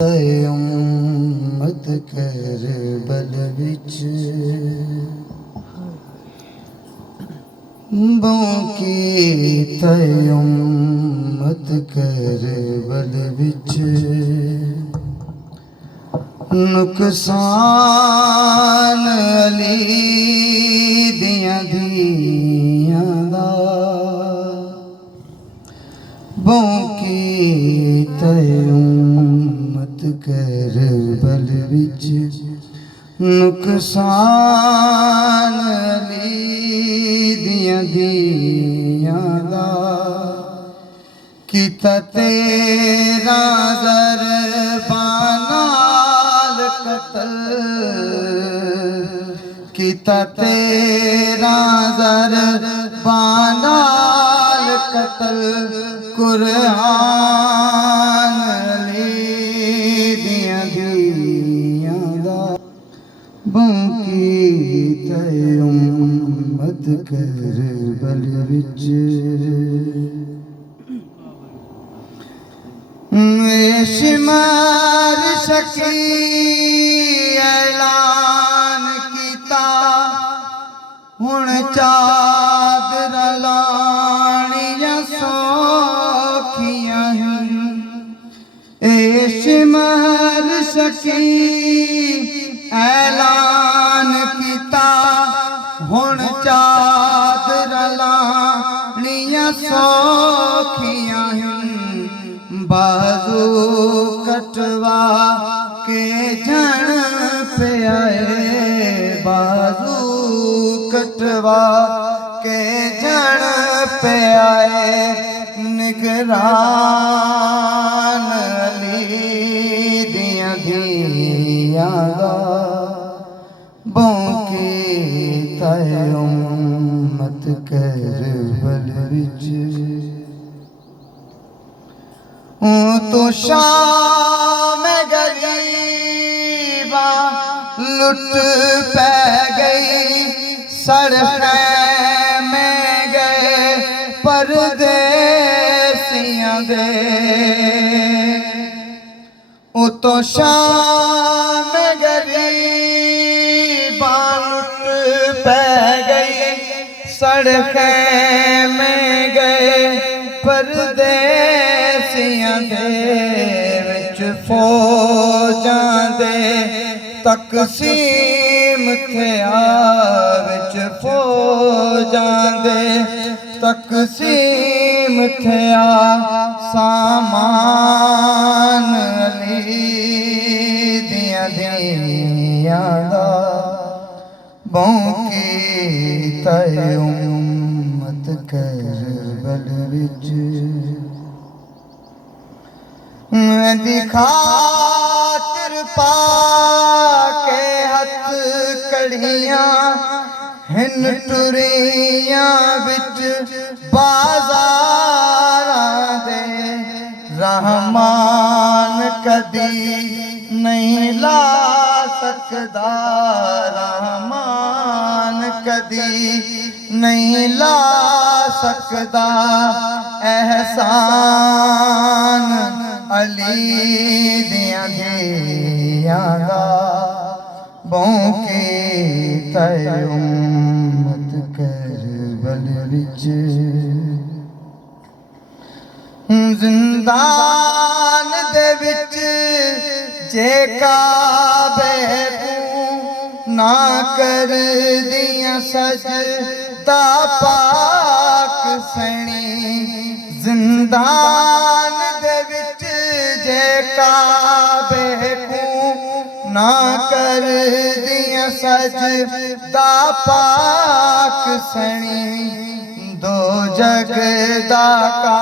उम्मत करबल विच बौंकी तय उम्मत करबल विच नुकसान अली दियां दियां दा बौंकी तय उम्मत करबल विच नुकसान अली दियां दियां दा कीता तेरा ज़रबानाल कतल कीता तेरा ज़रबानाल कतल कुरआन अली दियां दियां दा बौंकी तय उम्मत करबल विच शुमार शकी ऐलान कीता हुण चादर लाणियां सौखियां शुमार शकी ऐलान कीता हुण चादर लाणियां सौखियां बाजू कटवा के जन पे आए बाजू कटवा के जन पे आए निगरान अली दियां दियां दा बौंकी तय उम्मत करबल विच तो शाम गरीबा लुट पै गई सड़क में गए परदेसियां दे तो शाम गरीबा लुट पै गई सड़क में गए परदेसियां दे विच फौजां दे तकसीम थिया विच फौजां दे तकसीम थिया सामान अली दियां दियां दा बौंकी तय उम्मत करबल विच दी खातिर पाके हथ कड़ियां हिन टुरियां विच बाज़ारां दे रहमान कदी नहीं ला सकदा रहमान कदी नहीं ला सकदा एहसान अली दियां दियां दा बौंकी तय उम्मत करबल विच जिंदान दे विच जे काबे ना कर दियां सजदा पाक सैनी जिंदान दे विच जे काबे ना कर दियां सजदा पाक सैनी दो जग दा का